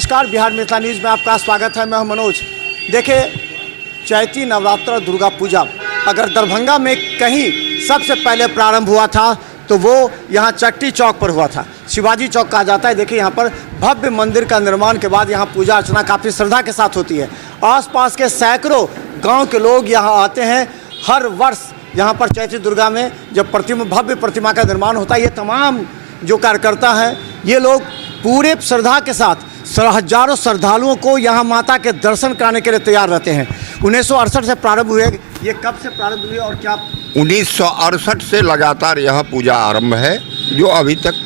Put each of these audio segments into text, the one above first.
नमस्कार, बिहार मिथिला न्यूज़ में आपका स्वागत है। मैं हूं मनोज। देखिए, चैती नवरात्र दुर्गा पूजा अगर दरभंगा में कहीं सबसे पहले प्रारंभ हुआ था तो वो यहाँ चट्टी चौक पर हुआ था। शिवाजी चौक कहा जाता है। देखिए, यहाँ पर भव्य मंदिर का निर्माण के बाद यहाँ पूजा अर्चना काफ़ी श्रद्धा के साथ होती है। आसपास के सैकड़ों गांव के लोग यहाँ आते हैं। हर वर्ष यहाँ पर चैती दुर्गा में जब भव्य प्रतिमा का निर्माण होता है, ये तमाम जो कार्यकर्ता हैं, ये लोग पूरे श्रद्धा के साथ हजारों श्रद्धालुओं को यहाँ माता के दर्शन कराने के लिए तैयार रहते हैं। 1968 से प्रारंभ हुए। ये कब से प्रारंभ हुए और क्या? 1968 से लगातार यह पूजा आरंभ है, जो अभी तक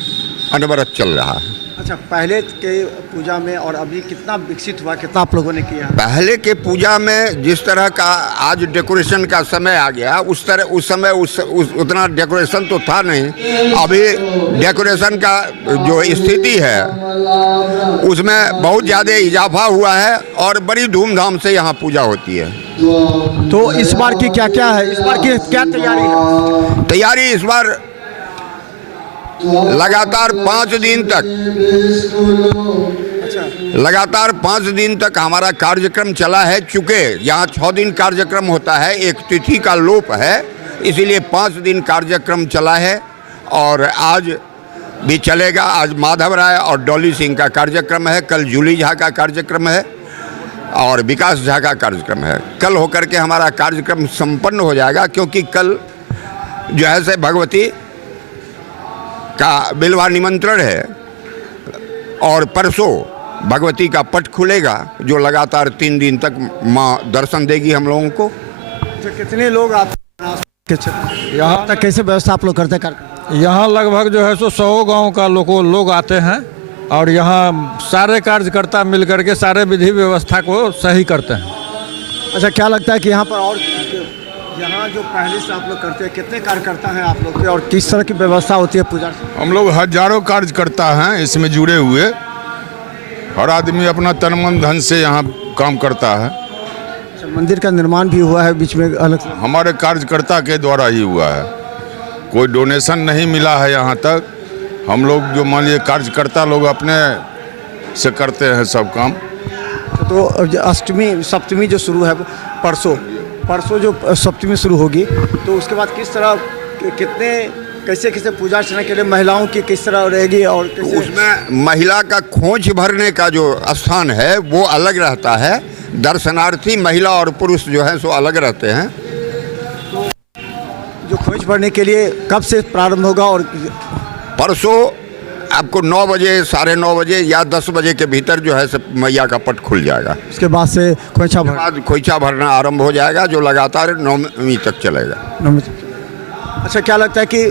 अनवरत चल रहा है। अच्छा, पहले के पूजा में और अभी कितना विकसित हुआ, कितना आप लोगों ने किया? पहले के पूजा में जिस तरह का आज डेकोरेशन का समय आ गया, उस समय उतना डेकोरेशन तो था नहीं। अभी डेकोरेशन का जो स्थिति है उसमें बहुत ज़्यादा इजाफा हुआ है और बड़ी धूमधाम से यहाँ पूजा होती है। तो इस बार की क्या है, इस बार की क्या तैयारी है? तैयारी इस बार लगातार 5 दिन तक लगातार 5 दिन तक हमारा कार्यक्रम चला है। चूँकि यहाँ 6 दिन कार्यक्रम होता है, एक तिथि का लोप है, इसीलिए 5 दिन कार्यक्रम चला है और आज भी चलेगा। आज माधव राय और डॉली सिंह का कार्यक्रम है, कल जूली झा का कार्यक्रम है और विकास झा का कार्यक्रम है। कल होकर के हमारा कार्यक्रम संपन्न हो जाएगा, क्योंकि कल जो है से भगवती का बिलवा निमंत्रण है और परसों भगवती का पट खुलेगा, जो लगातार 3 दिन तक माँ दर्शन देगी हम लोगों को। तो कितने लोग आते हैं यहाँ तक? कैसे व्यवस्था आप लोग करते हैं? यहाँ लगभग जो है 100 गांव का लोग आते हैं और यहाँ सारे कार्यकर्ता मिल करके सारे विधि व्यवस्था को सही करते हैं। अच्छा, क्या लगता है कि यहाँ पर और यहाँ जो पहले से आप लोग करते हैं, कितने कार्यकर्ता हैं आप लोग के और किस तरह की व्यवस्था होती है पूजा? हम लोग हजारों कार्यकर्ता हैं इसमें जुड़े हुए। हर आदमी अपना तन मन धन से यहाँ काम करता है। अच्छा, मंदिर का निर्माण भी हुआ है बीच में अलग से? हमारे कार्यकर्ता के द्वारा ही हुआ है, कोई डोनेशन नहीं मिला है यहाँ तक। हम लोग जो मान लीजिए कार्यकर्ता लोग अपने से करते हैं सब काम। तो अष्टमी सप्तमी जो शुरू है परसों जो सप्तमी शुरू होगी, तो उसके बाद किस तरह कैसे पूजा अर्चना के लिए महिलाओं की किस तरह रहेगी? और उसमें महिला का खोज भरने का जो स्थान है वो अलग रहता है। दर्शनार्थी महिला और पुरुष जो है सो अलग रहते हैं। तो जो खोज भरने के लिए कब से प्रारंभ होगा? और परसों आपको 9 बजे, 9:30 बजे या 10 बजे के भीतर जो है मैया का पट खुल जाएगा। उसके बाद से खोइछा भरना आरंभ हो जाएगा, जो लगातार 9वीं तक चलेगा। अच्छा, क्या लगता है कि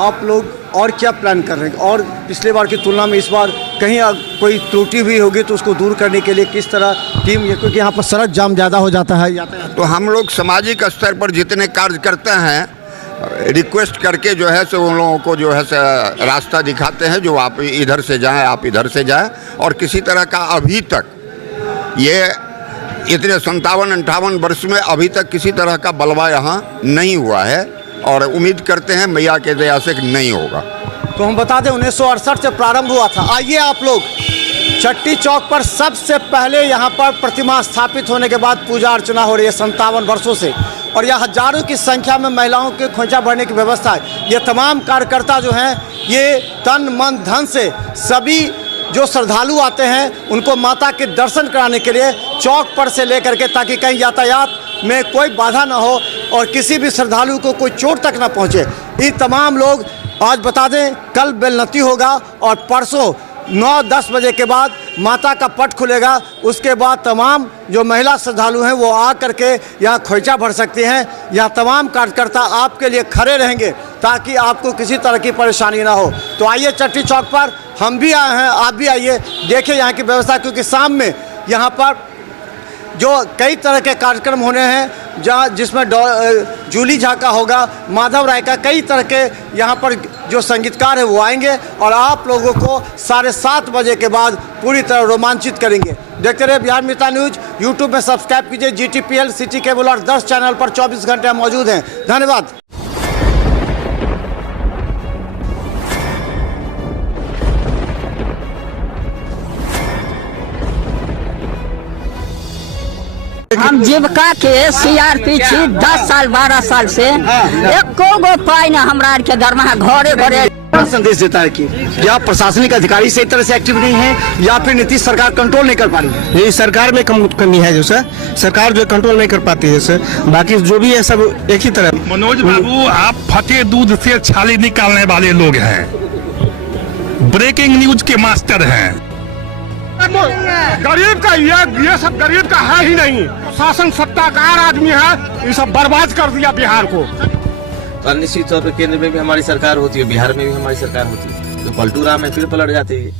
आप लोग और क्या प्लान कर रहे हैं? और पिछले बार की तुलना में इस बार कहीं कोई त्रुटि भी होगी तो उसको दूर करने के लिए किस तरह टीम, क्योंकि यहाँ पर सड़क जाम ज़्यादा हो जाता है यातायात। तो हम लोग सामाजिक स्तर पर जितने कार्य करते हैं, रिक्वेस्ट करके जो है सो उन लोगों को जो है रास्ता दिखाते हैं, जो आप इधर से जाएं, आप इधर से जाएं। और किसी तरह का अभी तक ये इतने 57-58 वर्ष में अभी तक किसी तरह का बलवा यहाँ नहीं हुआ है और उम्मीद करते हैं मैया के दया से नहीं होगा। तो हम बता दें 1968 से प्रारंभ हुआ था। आइए आप लोग चट्टी चौक पर सबसे पहले यहाँ पर प्रतिमा स्थापित होने के बाद पूजा अर्चना हो रही है 57 वर्षों से, और यह हजारों की संख्या में महिलाओं के खोइछा भरने की व्यवस्था है। ये तमाम कार्यकर्ता जो हैं, ये तन मन धन से सभी जो श्रद्धालु आते हैं उनको माता के दर्शन कराने के लिए चौक पर से लेकर के, ताकि कहीं यातायात में कोई बाधा ना हो और किसी भी श्रद्धालु को कोई चोट तक ना पहुँचे। ये तमाम लोग, आज बता दें, कल बेलनती होगा और परसों 9-10 बजे के बाद माता का पट खुलेगा। उसके बाद तमाम जो महिला श्रद्धालु हैं वो आ करके यहाँ खोइछा भर सकते हैं। यहाँ तमाम कार्यकर्ता आपके लिए खड़े रहेंगे ताकि आपको किसी तरह की परेशानी ना हो। तो आइए चट्टी चौक पर, हम भी आए हैं, आप भी आइए, देखिए यहाँ की व्यवस्था, क्योंकि शाम में यहाँ पर जो कई तरह के कार्यक्रम होने हैं, जिसमें जूली झा का होगा, माधव राय का, कई तरह के यहाँ पर जो संगीतकार है वो आएंगे और आप लोगों को 7:30 बजे के बाद पूरी तरह रोमांचित करेंगे। देखते रहिए बिहार मिथिला न्यूज़। यूट्यूब में सब्सक्राइब कीजिए। GTPL, सिटी केबल और 10 चैनल पर 24 घंटे मौजूद हैं। धन्यवाद। हम जीविका के सीआरपी छी 10 साल 12 साल से एको गो पाई ना हमरा के दरमाहा घरे घरे। संदेश देता है कि क्या प्रशासनिक अधिकारी सही तरह से एक्टिव नहीं है या फिर नीतीश सरकार कंट्रोल नहीं कर पा रही है? ये सरकार में कमी है जो सर, सरकार जो कंट्रोल नहीं कर पाती है सर, बाकी जो भी है सब एक ही तरह। मनोज बाबू, आप फटे दूध से छाली निकालने वाले लोग हैं, ब्रेकिंग न्यूज के मास्टर हैं। गरीब का ये सब गरीब का है ही नहीं, शासन सत्ताकार आदमी है, ये सब बर्बाद कर दिया बिहार को। और निश्चित तौर पर केंद्र में भी हमारी सरकार होती है, बिहार में भी हमारी सरकार होती है, तो पलटू राम में फिर पलट जाती है।